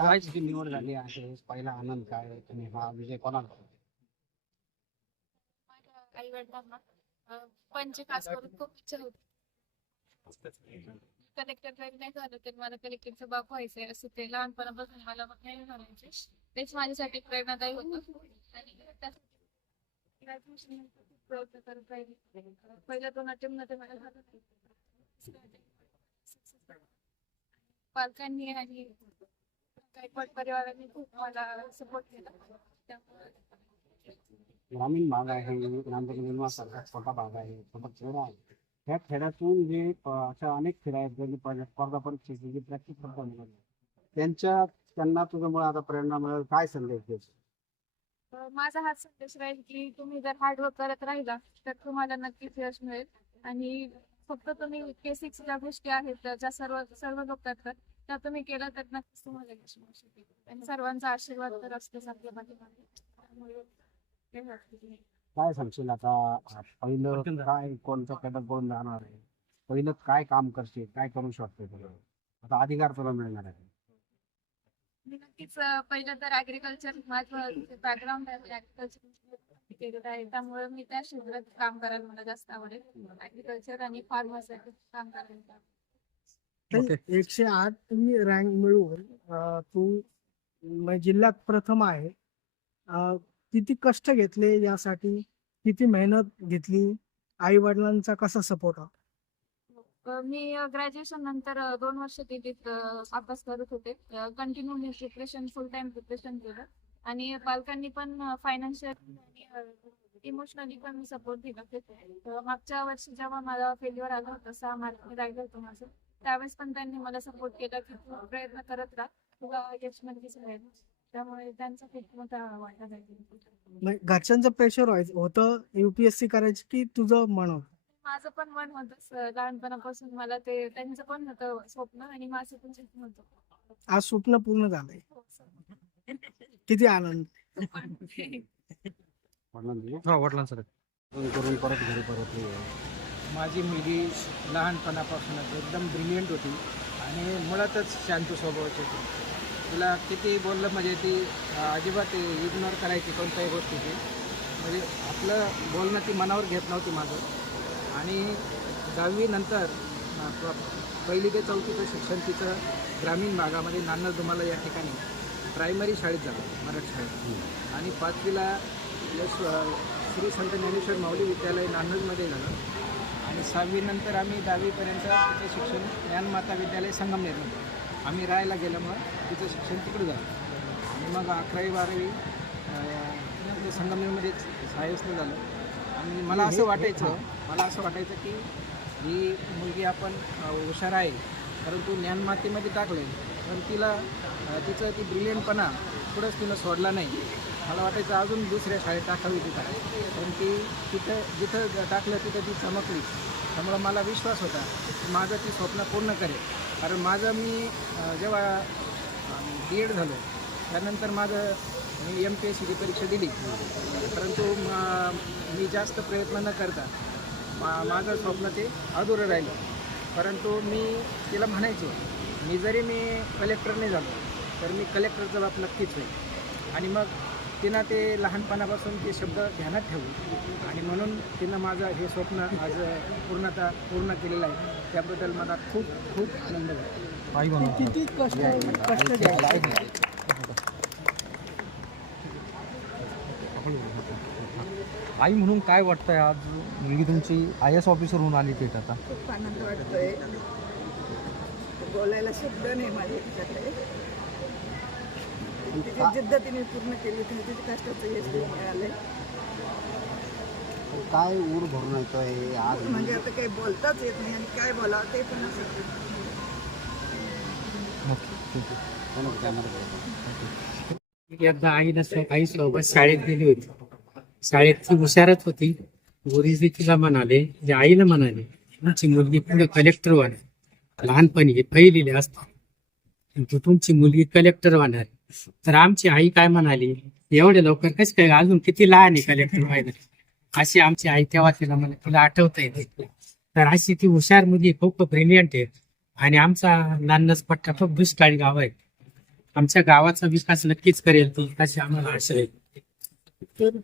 काय जी निवड झाली आहे, पहिला आनंद काय आणि हा विजय कोणाला? आई वडिलांना पण खास करून खूप इच्छा होती. कलेक्टर जरी नाही झालं तरी मला कलेक्टरचं बाप व्हायचंय असं ते लहानपणापासून मला नाही म्हणायचे. तेच माझ्यासाठी प्रेरणादायी होतं आणि त्यासाठी graduation नंतर खूप प्रयत्न करत राहिले. पहिल्या 2 अटेम्प्टमध्ये मला झालं नाही. पालकांनी आणि काही परिवारांनी खूप मला सपोर्ट केला. त्यामुळे ग्रामीण भाग आहे, नांदेड निर्मासारखा छोटा भाग आहे, छोटा खेडा आहे. त्या खेड्यातून जे अशा अनेक खेळ आहेत ज्यांनी स्पर्धा परीक्षेची जी प्रॅक्टिस करतात त्यांना तुझ्यामुळे आता प्रेरणा मिळेल, काय संदेश देऊ? माझा हाच संदेश राहील की तुम्ही जर हार्डवर्क करत राहिला तर तुम्हाला नक्कीच यश मिळेल. आणि फक्त तुम्ही बेसिक्स ज्या गोष्टी आहेत ज्या सर्व सर्व लोक करतात त्या तुम्ही केलं तर नक्कीच तुम्हाला यश मिळू शकेल. आणि सर्वांचा आशीर्वाद तर असतोच आपल्या पाठीमागे. त्यामुळे हे वाटतं. काय सांगशील आता? पहिलं काय कोणतं पदक कोण जाणार आहे, पहिलं काय काम करशील, काय करू शकते तुला आता अधिकार तुला मिळणार आहे? मी नक्कीच पहिलं तर ऍग्रिकल्चर माझं बॅकग्राऊंड आहे, ऍग्रिकल्चर केलेलं आहे. त्यामुळे मी त्या क्षेत्रात काम करायला मला जास्त आवडेल. ऍग्रिकल्चर आणि फार्मसाठी काम करायला. 108 तुम्ही रँक मिळवून तू जिल्ह्यात प्रथम आहे. किती कष्ट घेतले यासाठी, किती मेहनत घेतली, आई वडिलांचा कसा सपोर्ट? मी ग्रॅज्युएशन नंतर 2 वर्ष दिल्लीत अभ्यास करत होते. कंटिन्यू मी प्रिपरेशन फुल टाइम प्रिपरेशन केलं आणि पालकांनी पण फायनान्शियल आणि इमोशनली पण सपोर्ट दिला. मागच्या वर्षी जेव्हा मला फेल्युअर आलं होतं, 6 मार्कने राहिलं होतं माझं, त्यावेळेस पण त्यांनी मला सपोर्ट केला की तू प्रयत्न करत राहा, तुला यश नक्कीच मिळेल. त्यामुळे त्यांचा खूप मोठा वाटा आहे. घरच्यांचं प्रेशर होतं UPSC करायची की तुझं मन होतं? माझं पण मन होतं लहानपणापासून. मला ते त्यांचं पण होतं स्वप्न आणि माझं पण स्वप्न होतं. आज स्वप्न पूर्ण झालंय. हो, सर. किती आनंद. वडिलांसाठी करून परत घरी परतली आहे. माझी मुलगी लहानपणापासूनच एकदम ब्रिलियंट होती आणि मुळातच शांत स्वभावाची होती. तिला किती बोललं म्हणजे ती अजिबात इग्नोर करायची कोणत्याही गोष्टीची. म्हणजे आपलं बोलणं ती मनावर घेत नव्हती माझं. आणि 10वी नंतर 1ली ते 4थीचं शिक्षण तिचं ग्रामीण भागामध्ये नान्नज दुमाला या ठिकाणी प्रायमरी शाळेत झालं, मराठी शाळेत. आणि 5वीला श्री संत ज्ञानेश्वर माऊली विद्यालय नान्नजमध्ये झालं. आणि 6वी नंतर आम्ही 10वीपर्यंत तिचं शिक्षण ज्ञानमाता विद्यालय संगमनेरमध्ये आम्ही राहायला गेल्यामुळं तिचं शिक्षण तिकडं झालं. आणि मग 11वी 12वी संगमनेरमध्येच सायन्सनं झालं. आणि मला असं वाटायचं की ही मुलगी आपण हुशार आहे, परंतु ज्ञानमातेमध्ये टाकलं पण तिला तिचं ती ब्रिलियंटपणा पुढंच तिनं सोडला नाही. मला वाटायचं अजून दुसऱ्या शाळेत टाकावी तिथं, पण ती जिथं टाकलं तिथं ती चमकली. त्यामुळं मला विश्वास होता की माझं ती स्वप्न पूर्ण करेल. कारण मी जेव्हा B.Ed झालो त्यानंतर मी MPSCची परीक्षा दिली, परंतु मी जास्त प्रयत्न न करता माझं स्वप्न ते अधुरं राहिलं. परंतु मी तिला म्हणायचो मी कलेक्टर नाही झालो तर मी कलेक्टरचा बाप नक्कीच होईल. आणि मग तिनं ते लहानपणापासून ते शब्द ध्यानात ठेवले आणि म्हणून तिनं माझं हे स्वप्न आज पूर्ण केलेलं आहे. त्याबद्दल मला खूप खूप आनंद वाटतो. किती कष्ट घ्यायचे? आई म्हणून काय वाटतंय आज मुलगी तुमची आय एस ऑफिसर होऊन आली थेट आता? खूप आनंद वाटतोय. बोलायला शब्द नाही माझ्या तिच्याकडे. तिची जिद्द तिने पूर्ण केली, तिने कष्टाचं यश मिळालंय. काय ऊर भरून येतोय आज म्हणजे आता काही बोलताच येत नाही आणि काय बोलावं ते पण असं. एकदा आईसोबत शाळेत गेली होती. शाळेत ती हुशारच होती. गुरुजी तिला म्हणाले, जे आईला म्हणाले, तुमची मुलगी पुढे कलेक्टर होणार. लहानपणी हे पहिलेले असतात, तू तुमची मुलगी कलेक्टर होणार. तर आमची आई काय म्हणाली, एवढे लवकर कशी काय, अजून किती लहान आहे कलेक्टर व्हायला. अशी आमची आई तेव्हा तिला मला तिला आठवता येते. तर अशी ती हुशार मुलगी खूप ब्रिलियंट आहे. आणि आमचा नान्नज पट्टा खूप दुष्काळी गाव आहे. आमच्या गावाचा विकास नक्कीच करेल ती, अशी आम्हाला आशा आहे. तर